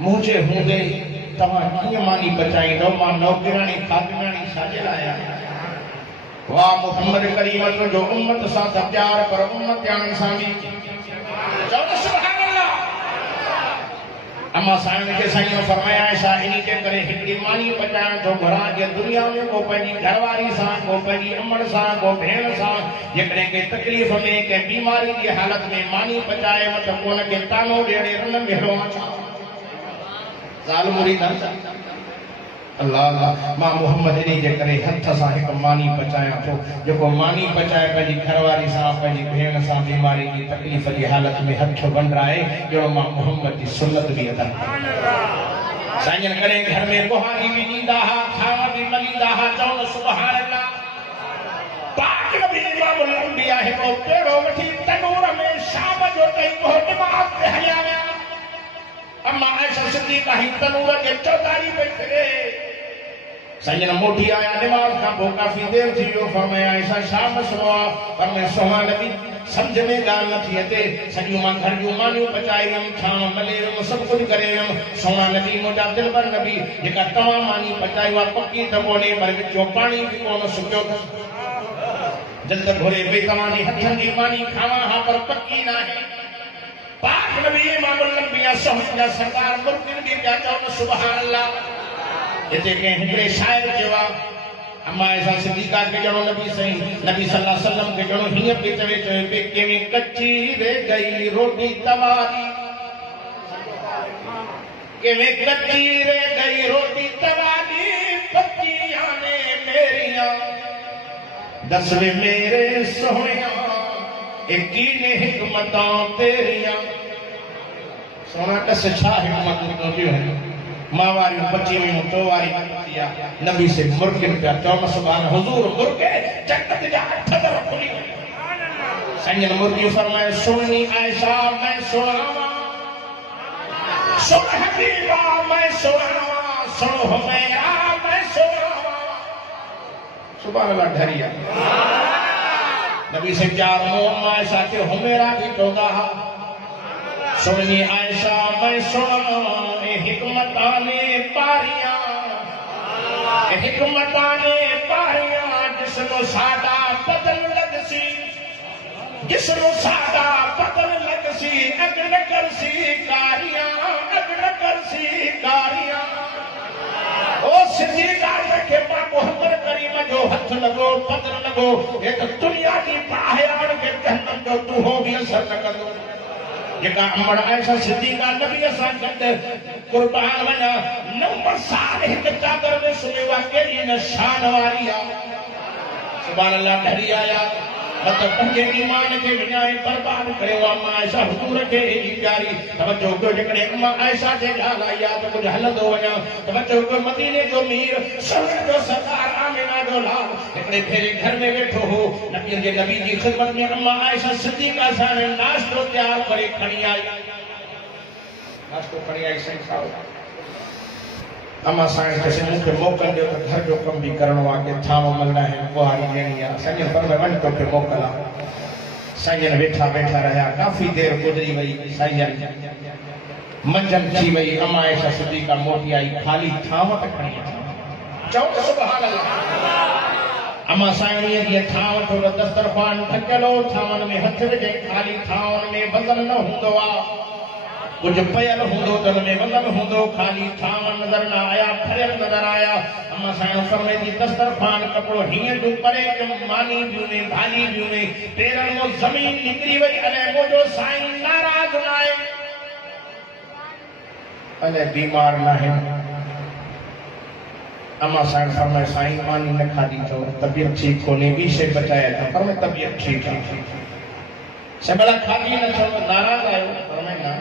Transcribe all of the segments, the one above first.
मुझे हूंदे तव्हां कीअं मानी पचाईंदो मां नौकिराणी खादिमाणी छाजे लाइ आहियां वाह मोहम्मद करीम जो उम्मत सां त प्यार पर उम्मत यानी सां बि चओ त सुभान अल्लाह। अम्मा साईं के साईं फरमाया ऐसा इन्हीं के करे हिकड़ी मानी पचाइण जो घरां जे दुनिया में को पंहिंजी घरवारी सां को पंहिंजी अमड़ सां को भेण सां जेकॾहिं के तकलीफ़ में के बीमारी की हालत में मानी पचाए त कोन के तानो ॾेड़े रन मेड़ो छा ज़ाल मुरीद अल्लाह अल्लाह मां मोहम्मद इन्हीं जे करे हथ सां हिकु मानी पचायां थो जेको मानी पचाए पंहिंजी घरवारी सां पंहिंजी भेण सां बीमारी की तकलीफ़ जी हालत में हथ बंडराए ॼणो मां मोहम्मद जी सुन्नत बि अदा साईं करे घर में बुहारी बि ॾींदा हुआ खावा बि मलींदा हुआ चओ न सुभान अल्लाह। पाक नबी इमामुल अंबिया हिकिड़ो पेड़ो वठी तनूर में शाम जो टई को दिमाग़ ते हलिया विया। अम्मा आयशा सिद्दीक़ा ही तनूर के चौधारी पे खड़े साईं मोटी आया दिमाग का वो काफी देर थी वियो फरमाया ऐसा शाम सुनो पर मैं सोहा नबी समझ में गाल न थी अचे सॼियूं मां घर जूं मानियूं पचाए वियुमि छाण मले वियुमि सभु कुझु करे वियुमि सोहा नबी मुंहिंजा दिलबर नबी जेका तव्हां मानी पचाई उहा पकी त कोन्हे पर विचो पाणी बि कोन सुकियो अथसि जल्द घुरे भई तव्हांजी हथनि जी मानी खावां हा पर पकी न आहे। पाक नबी इमामुल अंबिया सोहन जा सरदार मुर्तिन बि पिया चवनि सुभान अल्लाह। इते के हिकड़े शायर चवा अम्मा ऐसा सिद्दीक़ा के जणो नबी सही नबी सल्लल्लाहु अलैहि वसल्लम के जणो हिय पे चवे पे के में कच्ची रह गई रोटी तवारी के में कच्ची रह गई रोटी तवारी पक्कियां ने मेरियां दसवे मेरे सोहणिया एकी ने हिकमतां तेरियां सोना कस छा हिकमत तो क्यों है मावारी बच्ची में चौवारी किया नबी से मुर्गिन का चौम सुभान हुजूर मुर्गे जन्नत जा ठदर खुली संजन मुर्गी फरमाए सुननी आयशा मैं सुनावा सुन हबीबा मैं सुनावा सुन हुमैरा मैं सुनावा सुभान अल्लाह ढरिया नबी से प्यार मोह आयशा के हुमैरा भी तोगा सुननी आयशा मैं सुनावा हिकमताने पारियां जिसनो सादा बदल लगसी जिसनो सादा बदल लगसी अगन करसी कारियां ओ सिद्दीक़ा के पर मोहम्मद करीम जो हथ लगो बदल लगो एक दुनिया की पाहयान के जहन्नम जो तू हो भी असर न कंदो जेका अमड़ आयशा सिद्दीक़ा नबी असां गॾु कुर्बान वञा नंबर साल हिकु चादर में सुम्हियो आहे कहिड़ी न शान वारी आहे सुभान अल्लाह ढरी आया मतलब पंहिंजे ईमान खे विञाए बर्बाद कयो अम्मा आयशा हुजूर खे एॾी प्यारी तवजो कयो जेकॾहिं अम्मा आयशा जे ॻाल्हि आई आहे त कुझु हलंदो वञा तवजो कयो मदीने जो मीर सोने जो सरदार आमिना जो लाल हिकिड़े फेरे घर में वेठो हो नबी जी ख़िदमत में अम्मा आयशा सिद्दीक़ा सां नाश्तो तयार करे खणी आई सही खाओ अम्मा साईं के मुझे मोकल दियो तो घर जो कम भी करणो आहे के थाम मलना है बुहारी ॾियणी आहे साईं पर वञ तोखे मोकल आहे साईं वेठा रहिया काफ़ी देर गुज़री वई साईं मंझंदि थी वई अम्मा आयशा सिद्दीक़ा मोटी आई खाली थाम त खणी चओ त सुभान अल्लाह। अम्मा साईं जी थाम थोरो दस्तरखान ढकियल हो थामनि में हथ विझे खाली थामनि में बदन न हूंदो आहे कुछ पयल हूंदो तन में वजन हूंदो खाली थाम नजर न आया फरियल नजर आया अम्मा साईं फरमाई थी दस्तरखान कपड़ो हीअं जो परे मानी बियूं ने भाली बियूं ने पेरनि मां ज़मीन निकिरी वई अने मुंहिंजो साईं नाराज़ न आहे अने बीमार न आहे अम्मा साईं फरमाए साईं मानी न खाधी अथव तबियत ठीक कोन्हे ॿी शइ बचाए अथव फरमाए तबियत ठीक आहे शबला खाधी न अथव नाराज़ आहियो फरमाए न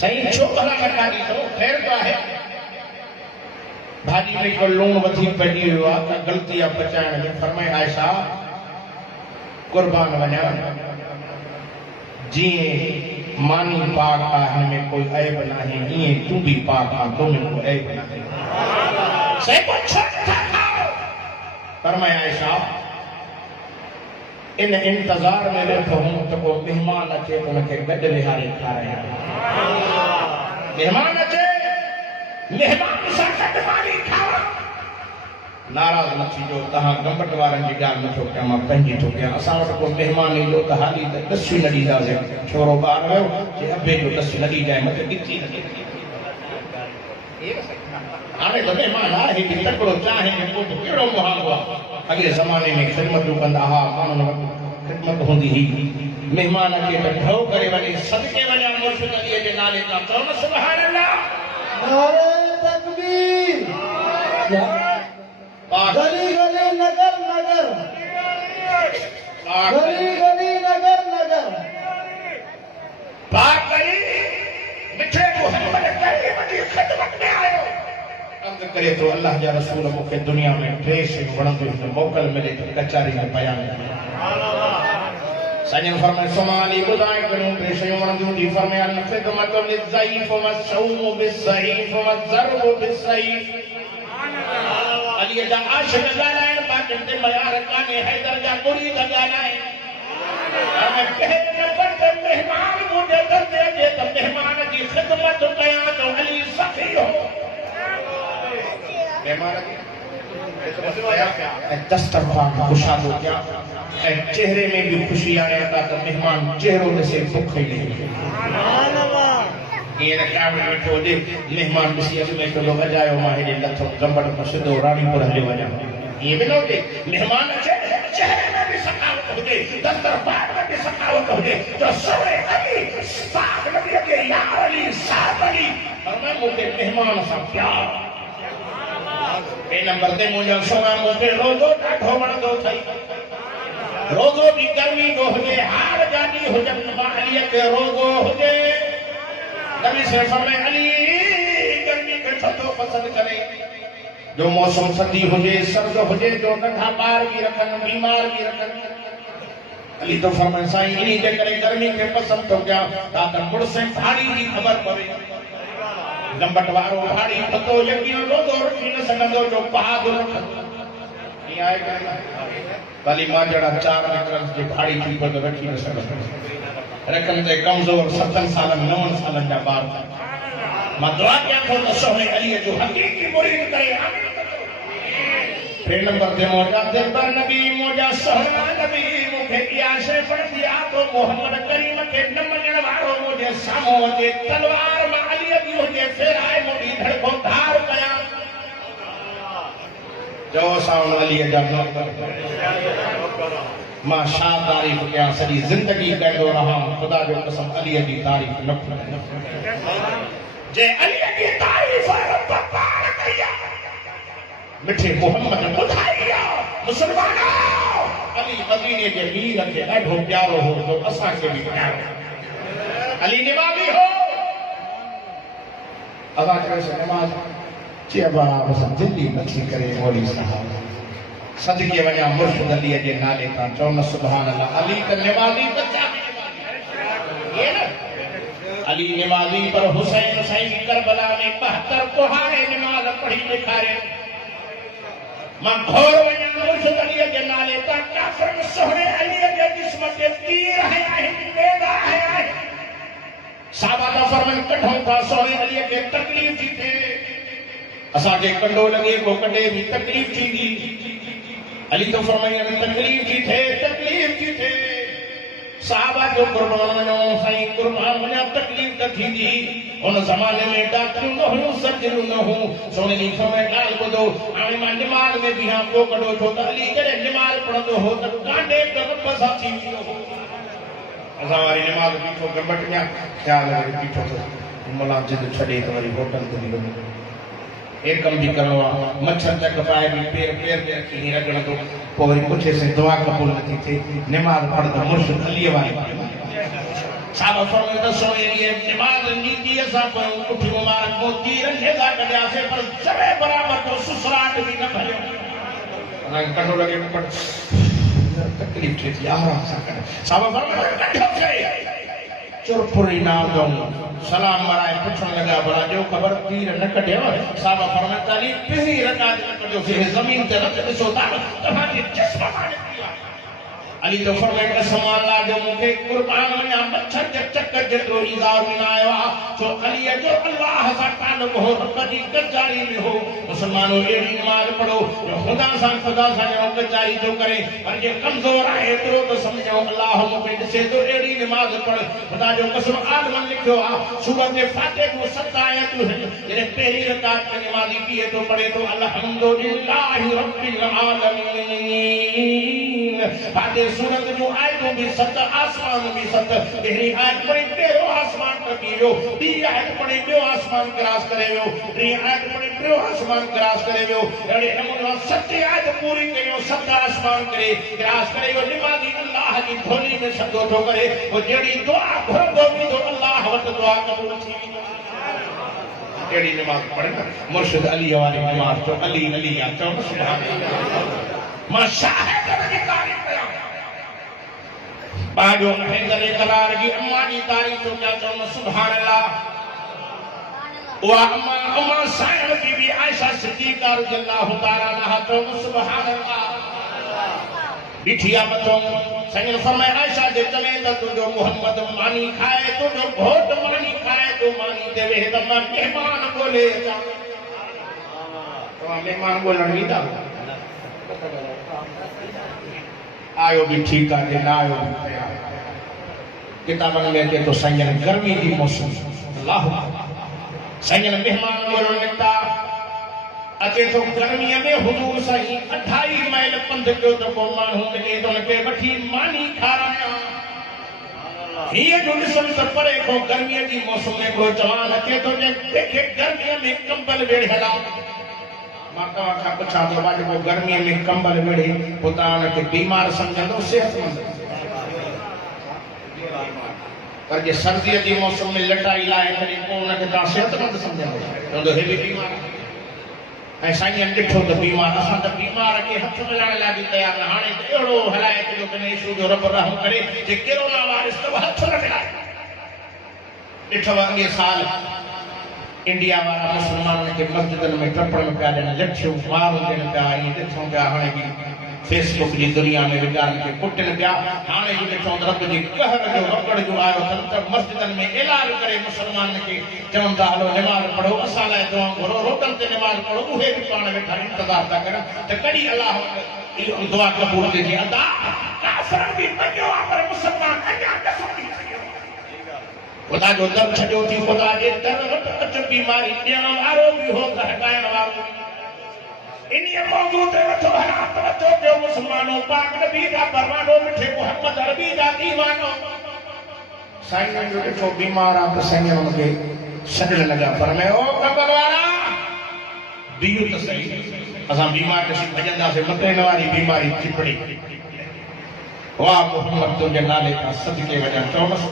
सही छो भला न खाधी अथव ख़ैर तो आहे भाॼी में को लूण वधीक पइजी वियो आहे त ग़लती आहे पचाइण में फरमाए आयशा कुर्बान वञा जीअं मानी पाक आहे हिन में कोई ऐब न आहे ईअं तूं बि पाक आहे तो में कोई ऐब न आहे सही छो नथा खाओ फरमाए आयशा इन इंतजार में वेठो हूं त को मेहमान अचे त उनखे गॾु विहारे खारायां मेहमान अचे मेहमान सां गॾु मानी खावा नाराज़ न थीजो तव्हां गंबट वारनि जी ॻाल्हि नथो कयां मां पंहिंजी थो कयां असां वटि को महिमान ईंदो त हाली त ॾसियूं न ॾींदासीं छोरो ॿार वियो जे अबे जो ॾस न ॾींदा मूंखे ॾिची हाणे त महिमान आहे हेॾी तकिड़ो चाहे पोइ कहिड़ो मुहांगो आहे अॻे ज़माने में ख़िदमतूं कंदा हा माण्हुनि वटि ख़िदमत हूंदी हुई महिमान खे त ढो करे वञे सदके वञणु मुर्शिद अलीअ जे नाले तां चओ न सुभान अल्लाह नारे तकबीर गली गली नगर नगर गली गली नगर नगर पाक गली मिठे मोहम्मद करीम जी खिदमत में आयो अर्ज़ करे तो अल्लाह जा रसूल मूंखे दुनिया में टे शयूं वणंदियूं आहिनि मोकल मिले त कचारी में बयान साईं फरमाए सुमाली ॿुधाए करूं टे शयूं वणंदियूं थी फरमाया ख़िदमत लिज़ईफ़ वस्सौम बिस्सईफ़ वज़रब बिस्सईफ़ अलीअ जा आशिक़ ॻाल्हाइण बाक़ियुनि ते मयार कान्हे हैदर जा मुरीद ॻाल्हाइण हाणे कहिड़े नंबर ते महिमान मुंहिंजे दर ते अचे त महिमान जी ख़िदमत कयां त अली सखी हो महिमान जी दस्तरखान खुशादो कयां ऐं चेहरे में भी खुशी आणियां था त महिमान चेहरो ॾिसे बुख ई नहीं ये क्या वेठो हुजे महिमान ॾिसी अॻ में कलो अजायो मां हेॾे लथो गंबड़ खां सिधो राणीपुर हलियो वञा ईअं बि न हुजे महिमान अचे चेहरे में भी सखावत हुजे दस्तरखान में भी सखावत हुजे तो सोए अली साहब नबी के यार अली साहब अली फरमाए मूंखे महिमान सां प्यार टे नंबर ते मुंहिंजा सोना मूंखे रोज़ो ॾाढो वणंदो अथई रोज़ो भी गर्मी जो हुजे हार जानी हुजनि मां अलीअ खे रोज़ो हुजे नबी से फरमाए अली गर्मी के छतो पसंद करे जो मौसम सर्दी हुजे सर्द हुजे जो नंढा ॿार भी रखनि बीमार भी रखनि अली तो फरमाए साईं इन्ही जे करे गर्मी के पसंद थो कयां ताकि मुड़ुस भाड़ी जी ख़बर पवे गंबट वारो भाड़ी पतो यकीन रोज़ो रखी न सघंदो जो बहादुर ईअं आहे कि भली मां जहिड़ा चार निकिरनि जे भाड़ी थी पियो त रखी न सघंदो रखनि ते कमज़ोर 7 सालनि 9 सालनि जा ॿार मां दुआ कयां थो त सोहे अलीअ जो हक़ीक़ी मुरीद करे टे नंबर ते मौजा दिलबर नबी मौजा सोहना नबी मूंखे इहा शइ वणंदी आहे तो मोहम्मद करीम खे न मञण वारो मुंहिंजे साम्हूं अचे तलवार मां अलीअ जी हुजे फेराए मुंहिंजी धड़को धार कयां जो साउंड अलीअ जा मां छा तारीफ़ कयां सॼी ज़िंदगी कंदो रहां ख़ुदा जो कसम अलीअ जी तारीफ़ न जे अलीअ जी तारीफ़ रब पाक कई आहे मिठे मोहम्मद ॿुधाई आहे मुस्लमानो अली मदीने जे मीर खे ॾाढो प्यारो हो तो असांखे बि प्यारो अली निमाज़ी हो अदा करे नमाज़ चए बाबा बस दिल्ली नथी करे मौली साहब सदके वञा मुर्शिद अलीअ जे नाले तां चओ न सुभान अल्लाह अली त निमाज़ी बच्चा ये न अली निमाज़ी पर हुसैन साईं करबला में 72 कोहारे नमाज़ पढ़ी ॾेखारे मां घोर वञा मुर्शिद अलीअ जे नाले तां काफ़िर सोहणे अलीअ जे जिस्म ते तीर हया आहिनि बेदा हया आहिनि साहबा दा फरमान कढूं था सोहणे अलीअ खे तकलीफ़ थी थिए असांखे कंडो लॻे को कॾहिं भी तकलीफ़ थींदी अली तो फरमाया तकलीफ़ थी थिए साहबा जो कुर्बान वञो साईं कुर्बान वञा तकलीफ़ त थींदी उन ज़माने में डॉक्टरियूं न हुयूं सर्जरियूं न हुयूं सोने ॾींहुं फरमाए ॻाल्हि ॿुधो हाणे मां निमाज़ में बीहां पोइ कढो छो त अली जॾहिं निमाज़ पढ़ंदो हो त कांडे रब सां थी वियो हो असां वरी निमाज़ बीठो गंबट में ख़्याल वरी बीठो तो मुला जिद छॾे त वरी होटल ते वञो एक कम भी करो मच्छर तक पाए भी पैर पैर में रखी नहीं रखना तो पोरी कुछ से दुआ कबूल नहीं थी नमाज पढ़ता मुर्शिद अली वाली साहब फरमाए तो सोए ये नमाज नीति असा पर उठी मुबारक मोती रंगे दा कढया से पर सबे बराबर तो सुसराट भी न भरियो रंग कटो लगे पर तकलीफ थी आराम से साहब फरमाए कढो थे चुरपुरी नाम दो सलाम मराए पुछण लगा भला जो खबर तीर न कढियो साहब फरमाए ताली पहिरीं रकात न कढियो से जमीन ते रख ॾिसो था तव्हांजे जिस्म मां निकिरी अली तो फरमाए कसम अल्लाह जो मुखे कुर्बान वना मच्छर जे चक्कर जेतरो ईज़ार न आयो आ सो अली जो अल्लाह सा ताल्लुक हो रब जी कचारी में हो मुसलमानों एड़ी नमाज पढ़ो जो खुदा सा कचारी जो करे पर जे कमजोर है एतरो तो समझो अल्लाह मुखे दिसे तो एड़ी नमाज पढ़ खुदा जो कसम आदम लिखो आ सूरत फातिहा को 7 आयतूं जे पहली रकात में नमाजी किए तो पढ़े तो अल्हम्दुलिल्लाहि रब्बिल आलमीन फातिहा सूरत जो आयतों भी 7 आसमान भी 7 पहली आयत पढ़े तेरो आसमान टपियो बी आयत पढ़े बियो आसमान क्रॉस करे वियो टी आयत पढ़े बियो आसमान क्रॉस करे वियो अड़े नमूने 7 आयत पूरी कयो 7 आसमान करे क्रॉस करे वियो निमाज़ी अल्लाह की धोली में सदो तो करे वो जेड़ी दुआ घुरंदो भी तो अल्लाह वट दुआ कबूल थी एड़ी नमाज पढ़े मुर्शिद अली वाली नमाज तो अली अली या तो सुभान अल्लाह मां शाहिद की तारीफ कया बाजो हैदर करार की अम्मा की तारीफ तो क्या चो सुभान अल्लाह वा अम्मा साहिब बीबी आयशा सिद्दीका रज़ियल्लाहु तआला अन्हा तो सुभान अल्लाह बिठिया मतो संग फरमाए आयशा जे चले त तुजो मोहम्मद मानी खाए तुजो घोट मानी खाए तो मानी देवे त मां मेहमान बोले तो मेहमान बोलन वीदा आयो भी ठीक है ना आयो किताबन में के तो संजन गर्मी की मौसम अल्लाह संजन मेहमान बोलन निकता अचे तो गर्मी में हुजूर सही 28 माइल पंध कयो तो को मानू मिले तो के वठी मानी खाराया ये जो निसन त परे को गर्मी की मौसम में को जवान अचे तो जे देखे गर्मी में कंबल वेढ़ला माता का पुछा तो बाज को गर्मी में कंबल वेढ़े पुतान के बीमार समझंदो सेहतमंद पर जे सर्दी की मौसम में लटाई लाए करे को न के ता सेहतमंद समझंदो तो हे भी बीमार ऐ साईं डिठो तो बीमार असा तो बीमार के हथ मिलाने लागी तैयार न हाने तो एड़ो हलाए के जो कने शू जो रब रहम करे जे कोरोना वायरस तो हथ न मिलाए डिठो अगे साल इंडिया वाला मुसलमानों के मस्जिदन में टपड़ में प्याले न लठियों मारूं देन पिया ये ॾिठो पिया हाणे की फेसबुक जी दुनिया में विचारन के कुटन पिया हाणे जी ॾिठो रब जी कहर जो रबड़ जो आयो त मस्जिदन में ऐलान करे मुसलमान के चवन था हलो नमाज पढ़ो असा लाए दुआ करो रोटन ते नमाज पढ़ो उहे भी पाण वेठा इंतजार था कर त कडी अल्लाह दुआ कबूल दे अदा काफर भी बजो पर मुसलमान अजा दसो खुदा जो दर छड़ो थी खुदा जे दर वट अच बीमारी ॾियण वारो भी हो त हटाइण वारो इन्हीं मौजूद ते वठो हाथ वठो पियो मुसलमानो पाक नबी दा परवानो मिठे मोहम्मद अरबी दा दीवानो साईं जो ॾिठो बीमार आ त साईं हुनखे सॾण लॻा पर मैं ओ कबर वारा बीहो त सही असां बीमार ॾिसी भॼंदासीं मटण वारी बीमारी चिपड़ी वाह मोहम्मद तुझे नाले का सदके वजन चौमस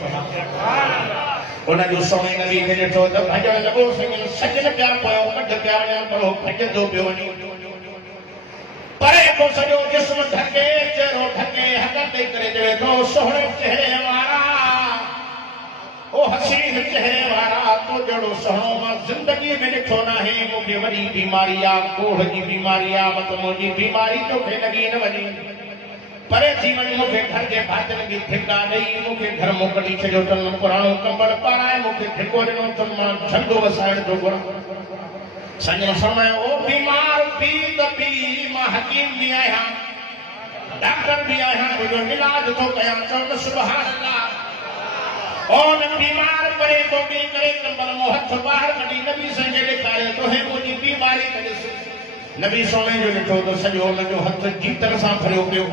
उन जो सोने नबी के ॾिठो त भॼण लॻो संगन सजन पिया पयो कढ पिया वञनि पर हो भॼंदो पियो वञे परे को सॼो जिस्म ढके चेहरो ढके हथ ॾेई करे चवे थो सोहणे चेहरे वारा ओ हसीन चेहरे वारा तो जड़ो सोहणो मां जिंदगी में ॾिठो न आहे मूंखे वॾी बीमारी आ कोढ़ जी बीमारी आ मत मुंहिंजी बीमारी तोखे लॻी न वञे परे जीवन मुखे घर के भातन की ठिका नहीं मुखे घर मोकली छजो तन पुराणो कंबल पाराए मुखे ठिको ॾिनो तन मां झंडो वसाइण जो गुर संजन समय ओ बीमार पी त पी मां हकीम भी आहियां डॉक्टर भी आहियां मुझो इलाज तो कयां चव सुभान अल्लाह ओ न बीमार परे तो बी करे कंबल मो हथ बाहर कढी नबी संगे ॾेखारे तो हे मुंहिंजी बीमारी कॾिस नबी सोने जो ॾिठो तो सॼो हुन जो हथ जीतन सां भरियो पियो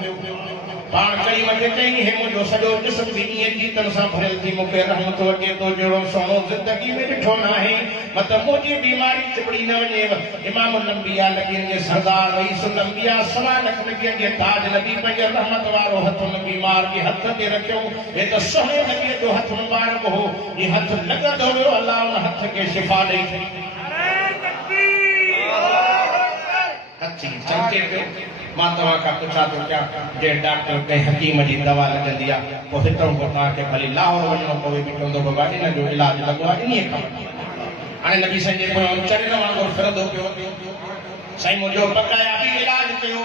पाण कई वटे कई है मुझो सॼो जिस्म भी ईअं जीतन सां भरियल थी मूंखे रहमत अचे तो जहिड़ो सोनो ज़िंदगी में ॾिठो न आहे मतिलबु मुंहिंजी बीमारी चिपड़ी न वञे इमाम लंबिया नबियनि जे सरदार रईस लंबिया सवा लख नबियनि जे ताज नबी पंहिंजे रहमत वारो हथ हुन बीमार जे हथ ते रखियो हे त सोहे नबीअ जो हथ मुबारक हो ये हथ लॻंदो वियो अलाह उन हथ खे शिफ़ा ॾेई छॾी चमके पियो मां तव्हां खां पुछां थो क्या जे डॉक्टर कंहिं हकीम जी दवा लॻंदी आहे पोइ हितां खां तव्हांखे भली लाहौर वञिणो पवे बि चवंदो बाबा इन जो इलाज लॻो आहे इन्हीअ खां हाणे नबी साईं जे पोयां चरण वांगुरु फिरंदो पियो साईं मुंहिंजो बकाया बि इलाज कयो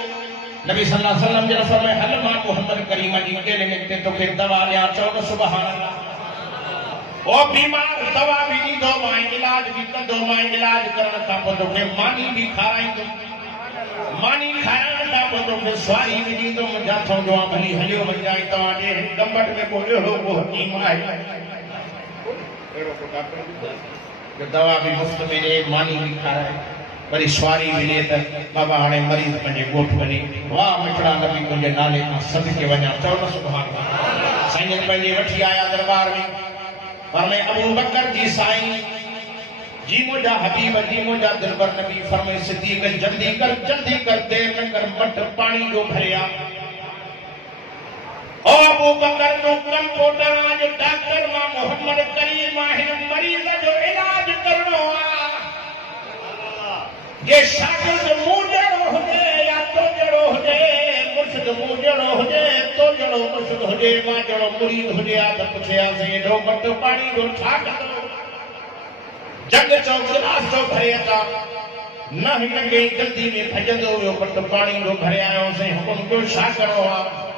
नबी सल्लल्लाहु अलैहि वसल्लम जरा फरमाए हल मां मोहम्मद करीम जी केले निकते तो के दवा लिया चौन सुभान अल्लाह ओ बीमार दवा भी दी दो मां इलाज भी कर दो मां इलाज करन का तो के मानी भी खाराई दो मानी खाया का तो के स्वारी भी दी दो मुझा थो जो भली हलियो मन जाई तवा जे गंबट में को एड़ो को हकीम आहे एड़ो को डॉक्टर जो दवा भी मुफ्त में दे मानी भी खाराए वरी स्वारी मिले त बाबा हाणे मरीज पंहिंजे ॻोठ वञे वाह मिठड़ा नबी तुंहिंजे नाले खां सदके वञा चओ सुभान अल्लाह साईं पंहिंजे वठी आया दरबार में फरमाए अबू बकर जी साईं जी मुंहिंजा हबीब जी मुंहिंजा दिलबर नबी फरमाए सिद्दीक़ जल्दी कर देर न कर मट पानी जो भरिया ओ अबू बकर तो कंप्यूटर आज डॉक्टर मां मोहम्मद करीम हिन मरीज जो इलाज करणो आ ये शागिर्द मुंहिंजो हुजे या तो जड़ो हुजे मुर्शिद मुंहिंजो हुजे तो जड़ो मुर्शिद हुजे मां जड़ो मुरीद हुजे आ त पुछियासीं एॾो मट पाणी जो छा कंदो जग चो गिलास तो भरे अचा न हिन खे जल्दी में भॼंदो वियो मट पाणी जो भरे आयोसीं हुकुम कयो छा करिणो आहे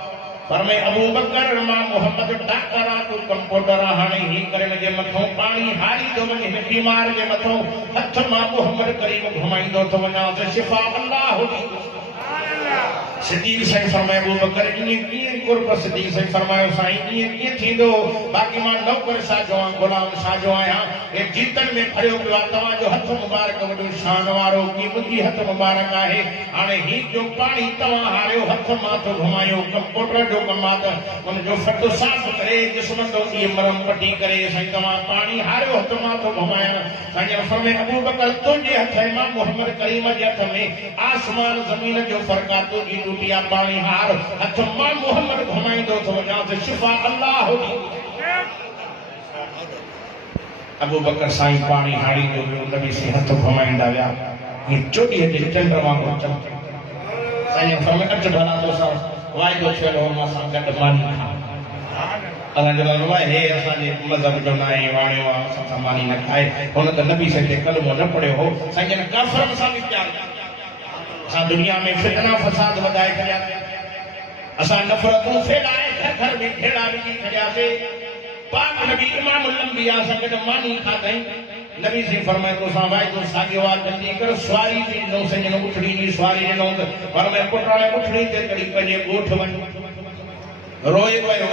फरमाए अबू बकर मां मोहम्मद डॉक्टर आ तू कंप्यूटर हाणे ही करण जे मथों पानी हारी दो वञे हिन बीमार जे मथों हथ मां मोहम्मद करीम घुमाईंदो तो वञा त शिफा अल्लाह दी सिद्दीक़ साईं फरमाए अबू बकर कीअं कुर्ब सिद्दीक़ साईं फरमायो साईं कीअं थींदो बाक़ी मां नौकर साजो आहियां गुलाम साजो आहियां ए जीतन में खड़ियो पियो आहे तव्हांजो हथ मुबारक वॾो शान वारो कीमती हथ मुबारक आहे हाणे ही जो पाणी तव्हां हारियो हथ माथो घुमायो कंप्यूटर जो कमु आहे त हुनजो फटो साफ़ करे जिस्म तो इहे मरम पटी करे साईं तव्हां पाणी हारियो हथ माथो घुमाया साईं फरमाए अबू बकर तुंहिंजे हथ मां मोहम्मद करीम जे हथ में आसमान ज़मीन जो फ़र्क़ु आहे तुंहिंजी टूटिया पाणी हार हथ मां मोहम्मद घुमाईंदो थो वञा त शिफा अल्लाह दी अबू बकर साईं पाणी हारींदो वियो नबी से हथ घुमाईंदा विया ये चोटीअ ते चंड वांगुरु चमके साईं फरमाए अच भला तोसां वाइदो थियल हो मां सां गॾु मानी खा असां चवंदा भाई हे असांजे मज़हब जो न आहे वाणियो आहे असां सां मानी न खाए हुन त नबी से ते कलमो न पढ़ियो हो साईं काफ़रनि सां बि प्यार असां दुनिया में फितना फसाद वधाए छॾिया असां नफ़रतूं फैलाए घर घर में खेड़ा विझी छॾियासीं पाक नबी इमाम लंबिया सां गॾु मानी खाधई नबी से फरमाए तोसां वाइदो साॻियो आहे जल्दी कर स्वारी थी ॾिनो सॼण उथड़ी जी स्वारी ॾिनो त फरमाए पुट हाणे उथड़ी ते चढ़ी पंहिंजे ॻोठ वञ रोए पियो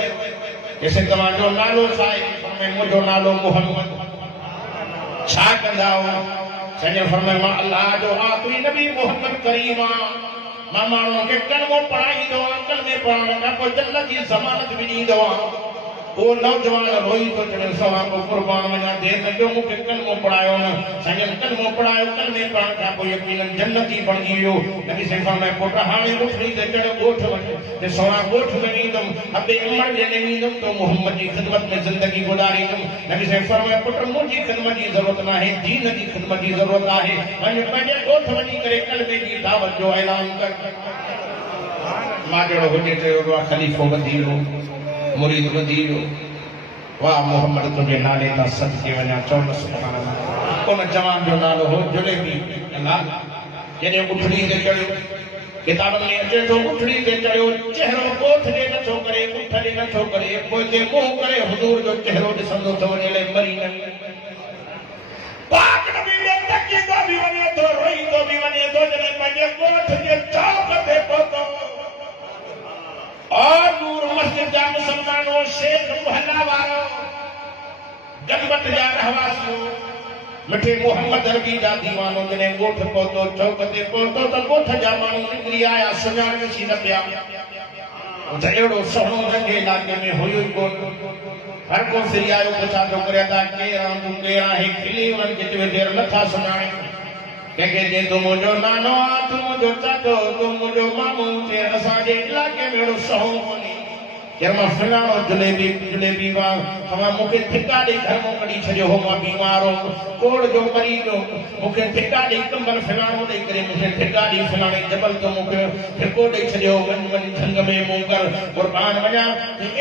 जेसिं तव्हांजो नालो छा आहे फरमाए मुंहिंजो नालो मोहम्मद छा कंदा हो सॼण फरमाए मां अल्लाह जो आख़िरी नबी मोहम्मद करीम आ मां माण्हुनि खे कलमो पढ़ाईंदो आहियां कलमे पढ़ण खां पोइ जन्नत जी ज़मानत बि ॾींदो आहियां वो नौजवान रोई तो चले सवा को कुर्बान वञा देर न कयो मूंखे कलमो पढ़ायो न साईं कलमो पढ़ायो कलमे पढ़ण खां पोइ यकीनन जन्नती बणजी वियो नबी साईं फरमाए पुट हाणे उथड़ी ते चढ़ ॻोठ वञ ते सोना ॻोठ में वेंदुमि अबे उमर जे न वेंदुमि तो मोहम्मद जी ख़िदमत में ज़िंदगी गुज़ारींदुमि नबी साईं फरमाए पुट मुंहिंजी ख़िदमत जी ज़रूरत न आहे दीन जी ख़िदमत जी ज़रूरत आहे वञ पंहिंजे ॻोठ वञी करे कलमे जी दावत जो ऐलान कर मां जहिड़ो हुजे चयो ख़लीफ़ो वधी वियो मुरीद वधी वियो वाह मोहम्मद तुंहिंजे नाले तां सदके वञा चओ सुभान अल्लाह उन जवान जो नालो हो जुलेबी लाल जॾहिं उथड़ी ते चढ़ियो किताबनि में अचे थो उथड़ी ते चढ़ियो चहिरो ॻोठ ॾे नथो करे उठ ॾे नथो करे पोइ ते मुंहुं करे हुज़ूर जो चहिरो ॾिसंदो थो वञे मरी न पाक नबी ॾे तकींदो बि वञे थो रोईंदो बि वञे थो जॾहिं पंहिंजे ॻोठ जे चौक ते पहुतो और नूर मस्जिद जा मुसलमानों शेख मोहल्ला वारो गंबत जा रहवासियों मिठे मोहम्मद अरबी जा दीवानो जने ॻोठ पहुतो चौक ते पहुतो त ॻोठ जा माण्हू निकिरी आया सुञाण विछी न पिया त अहिड़ो सुहिणो रंगे इलाके में हुयो ई कोन हर को फिरी आयो पुछा थो करे था केरु आहे तूं केरु आहे खिली वञ केतिरी देरि नथा सुञाणे कंहिंखे चए तूं मुंहिंजो नानो आहे तूं मुंहिंजो चाचो तूं मुंहिंजो मामू चए असांजे इलाइक़े में अहिड़ो सहो कोन्हे यार मां फलाणो जलेबी वां हवा मूंखे ठिका ॾेई घर मां कढी छॾियो हो, मां बीमार हो, कोड़ जो मरीज हो, मूंखे ठिका ॾेई कंबल फलाणो ॾेई करे मूंखे ठिका ॾेई फलाणे जबल तो मूंखे ठिको ॾेई छॾियो, वञ झंग में मूं कर कुर्बान वञा।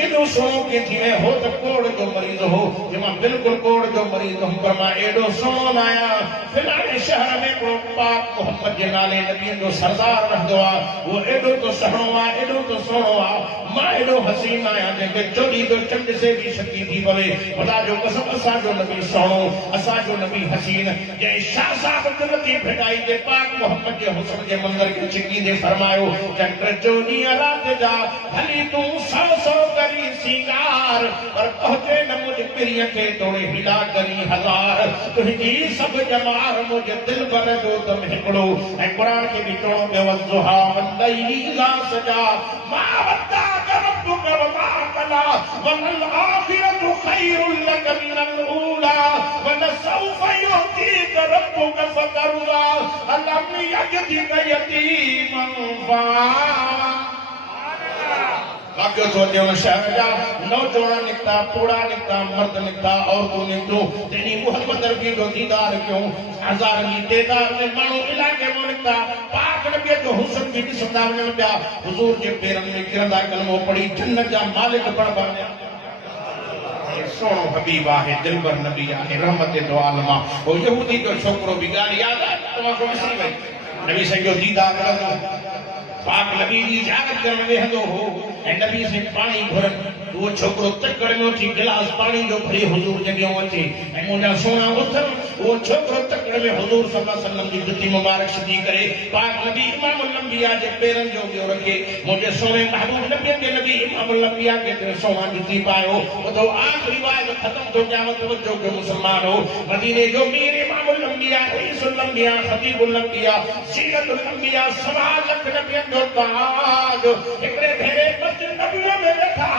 एॾो सुहिणो कीअं थी वियो हो त कोड़ जो मरीज हो, मां बिल्कुलु कोड़ जो मरीज हुउमि, पर मां एॾो सुहिणो न आहियां। फलाणे शहर में हिकिड़ो पाक मोहम्मद जे नाले नबीअ जो सरदार रहंदो आहे, उहो एॾो तो सुहिणो आहे, एॾो तो सुहिणो आहे, मां एॾो हसीन आहियां जंहिंखे चोरी जो चंड से भी शकी थी पवे। ख़ुदा जो कसम असांजो नबी सुहिणो, असांजो नबी हसीन, जंहिं शाह साहब दिल थी फिटाई जे पाक मोहम्मद जे हुस्न जे मंदर खे छिकींदे फरमायो, चंड जो ॾींहं राति जा हली तूं सौ सौ करी सिंगार, पर पहुचे न मुंहिंजे पिरीअ खे तोड़े हिला करी हज़ार, तुंहिंजी सभु जमार मुंहिंजे दिल भर जो दम हिकिड़ो। ऐं क़ुरान खे बि चवणो पियो वज़ुहा वल्लैलि इज़ा सजा मा वद्दाअक रब्बुक वमा क़ला वल आखिरतु खैरुल लक मिनल ऊला वलसौफ यु'तीक रब्बुक फतरदा अलम यजदिक यतीमन फआवा। बाक़ी तो जो शहर जा नौजवान निकता, पूरा निकता, मर्द निकता, औरतों निकतो, तेनी मोहम्मद रबी जो दीदार क्यों हजार की तेदार में मानो इलाके में निकता, पाक नबी जो हुस्न भी ॾिसंदा वञनि पिया, हुजूर जे पेरनि में किरंदा कलमो पढ़ी जन्नत जा मालिक बणबा विया। सोनो हबीब आहे, दिलबर नबी आहे, रहमत दो आलमा। वो यहूदी जो छोकरो भी ॻाल्हि याद आहे तव्हां को विसरी वई, नबी साईं जो दीदार कंदो, पाक नबी जी इजाज़त करण वेहंदो हो ऐं नबी से पानी घुरनि, वो छोकरो तकड़ में उथी गिलास पानी जो भरी हुजूर जॻियों अचे ऐं मुंहिंजा सोना उथनि, वो छोकरो तकड़ में हुजूर सल्लल्लाहु अलैहि वसल्लम जी जुती मुबारक सिधी करे पाक नबी इमामुल अंबिया जे पेरनि जो ॿियो रखे, मुंहिंजे सोने महबूब नबी जे नबी इमामुल अंबिया के सोना जुती पायो। तो आख़िरी रिवायत खत्म तो क़यामत तवज्जो के मुसलमान हो, मदीने जो मीर इमामुल अंबिया, रईसुल अंबिया, खतीबुल अंबिया, सीरतुल अंबिया, सवा लख नबियनि जो ताज, हिकिड़े भेरे मस्जिद नबीअ में वेठा,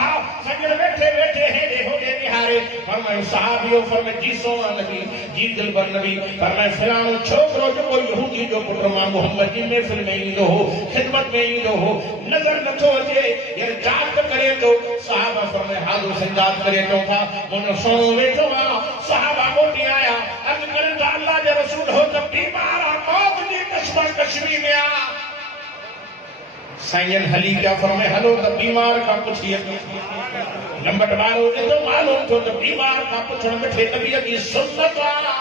सजण वेठे वेठे हेॾे होॾे निहारे, फरमायो सहाबियो, फरमाए जी सोना नबी, जी दिलबर नबी, फरमाए फलाणो छोकरो जेको यहूदी जो पुट मां मोहम्मद जी महफ़िल में ईंदो हो, खिदमत में ईंदो हो, नज़र नथो अचे, यार जात करे तो सहाबा फरमाए हाज़ो संजात करे चऊं था, मुंहिंजो सोनो वेठो आहे, सहाबा मोटी आया, अर्ज़ कनि था अल्लाह जे रसूल हो त बीमार आहे, मौत जी कश्मी में आहे। साईं हली क्या फरमाए हलो त बीमार का पुछिए, लंबट वारो एॾो मालूम थियो त बीमार का पुछण मिठे नबीअ जी सुन्नत आहे।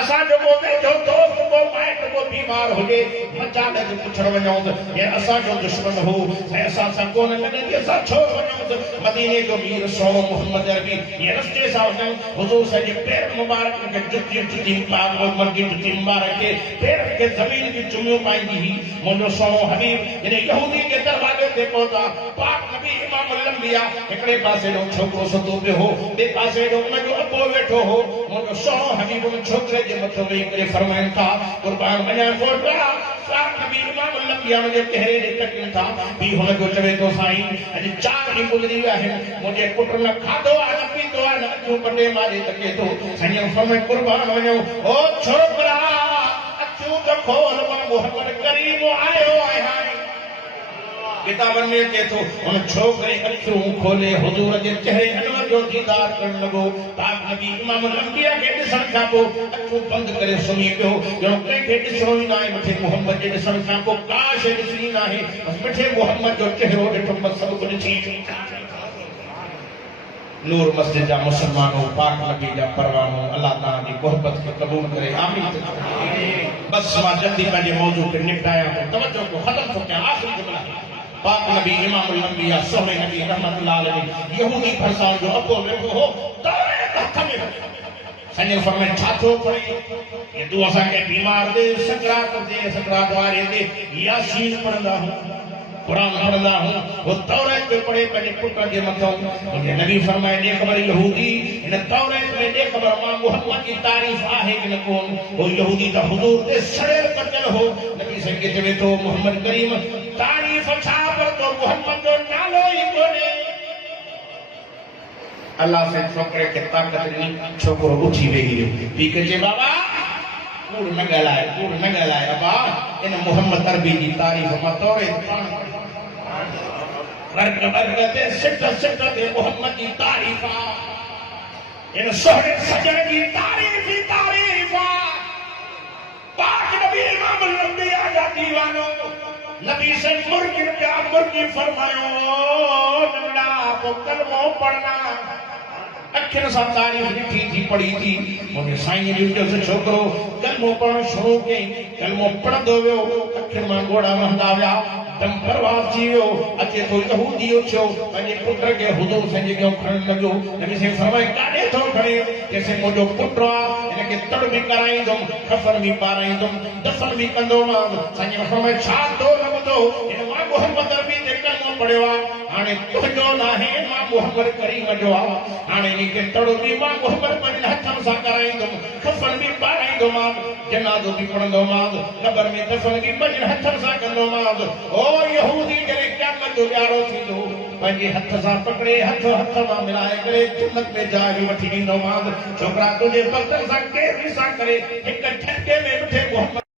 असां जेको वेठो दोस्त को माइट को बीमार हुजे मचाॾ ते पुछण वञूं त हे असांजो दुश्मन हो ऐं असां सां कोन लॻे कि असां छो वञूं त मदीने जो मीर सोनो मोहम्मद अरबी ये रस्ते सां वञूं, हुजूर साईं जे पेर मुबारक खे जुती पाक मोहम्मद जी जुती मुबारक खे पेर खे ज़मीन जी चुमियूं पाईंदी हुई। मुंहिंजो सोनो हबीब जॾहिं यहूदी जे दरवाज़े ते पहुता, पाक नबी इमामुल अंबिया हिकिड़े पासे ॾो छोकिरो सुतो पियो हो, ॿिए पासे ॾो उनजो अबो वेठो हो, मुंहिंजो सोनो हबीब उन छोकिरे जे मथो वेही करे फरमाइनि था कुर्बान वञा कोटरा, पाक नबी इमामुल अंबिया जे चेहरे ॾे तकनि था, ॿी हुनजो चवे थो साईं अॼु 4 ॾींहं गुज़री विया आहिनि, मुंहिंजे पुट न खाधो आहे न पीतो आहे न अखियूं पटे मारे तके थो। साईं फरमाए कुर्बान वञो, ओ छोकरा अखियूं त खोल, मां मोहम्मद करीम आयो आहियां। किताबनि में अचे थो उन छोकिरे अखियूं खोले हुजूर जे चेहरे अनवर जो दीदार करण लॻो। पाक नबी इमामुल अंबिया खे ॾिसण खां पोइ अखियूं बंदि करे सुम्ही पियो, ॼणो कंहिंखे ॾिसणो ई न आहे, मिठे मोहम्मद जे ॾिसण खां पोइ का शइ ॾिसणी न आहे, बसि मिठे मोहम्मद जो चेहरो ॾिठो, बसि सभु कुझु थी वियो। नूर मस्जिद जा मुसलमानों, पाक नबी जा परवानो, अल्लाह ताला जी मोहब्बत खे क़बूल करे आमीन। बस मां जल्दी पंहिंजे मौजू खे निपटाया तो तवज्जो को ख़त्म थो कयां। आख़िरी जुमला पाक नबी इमामुल अंबिया सोने नबी रहमतुल्लाह अलैहि यहूदी फरसान जो अबो वेठो हो, तौरात हथ में संजय फरमाए छा थो पढ़े, ये तू असां के बीमार दे सकरात वारे दे यासीन पढ़ंदा हूं, कुरान पढ़ंदा हूं, वो तौरात पे पढ़े पंहिंजे पुट जे मथों। मुंहिंजे नबी फरमाए दे ख़बर यहूदी इन तौरात में दे ख़बर मां मोहम्मद की तारीफ़ आहे कि न कोन। वो यहूदी त हुजूर ते सड़ेल कटल हो, नबी साईं खे चवे थो मोहम्मद करीम तारीफ़ छा, पर तो मोहम्मद जो नालो ई कोन्हे। अल्लाह से छोकरे खे ताकत ॾिनी, छोकरो उथी वेही रहियो, पी के चए बाबा कूड़ न ॻाल्हाए अबा, इन मोहम्मद अरबी जी तारीफ़ मां तौरात पाण वर्ग वर्ग ते सिट सिट ते मोहम्मद की तारीफ़ इन सोहरे सजन की तारीफ़ ही तारीफ़ पाक नबी इमाम लंबिया जा दीवानो नबी से मुर्गी फरमायो नंदा को कलमो पढ़ना अखिन सां तारीफ़ ॾिठी थी पढ़ी थी मुंहिंजे साईं जी जो छोकिरो कलमो पढ़णु शुरू कयईं कलमो पढ़ंदो वियो अखियुनि मां ॻोढ़ा वहंदा विया दम परवाज़ थी वियो अचे थो यहूदी थियो पंहिंजे पुट खे हुज़ूर साईं जे खणणु लॻो नबी साईं फरमाए काॾे थो खणे चइसि मुंहिंजो पुटु आहे हिनखे तड़ बि कराईंदुमि कफ़न बि पाराईंदुमि दफ़न बि कंदोमांसि साईं फरमाए छा तो लॻंदो हिन मां मोहम्मद अरबी ते कलमो पढ़ियो आहे हाणे तुंहिंजो नाहे मां मोहम्मद करीम जो आहे हाणे इनखे तड़ बि मां मोहम्मद पंहिंजे हथनि सां कराईंदुमि कफ़न बि पाराईंदोमांसि जनाज़ो बि पढ़ंदोमांसि क़बर में दफ़न बि पंहिंजे हथनि सां कंदोमांसि ओ यहूदी जॾहिं क़यामत जो ॾियारो थींदो पंहिंजे हथ सां पकड़े हथ मां मिलाए करे जन्नत में जाइ वठी ईंदोमांसि छोकिरा तुंहिंजे बर्तन सां केर बि सां करे हिक झटके में मिठे मोहम्मद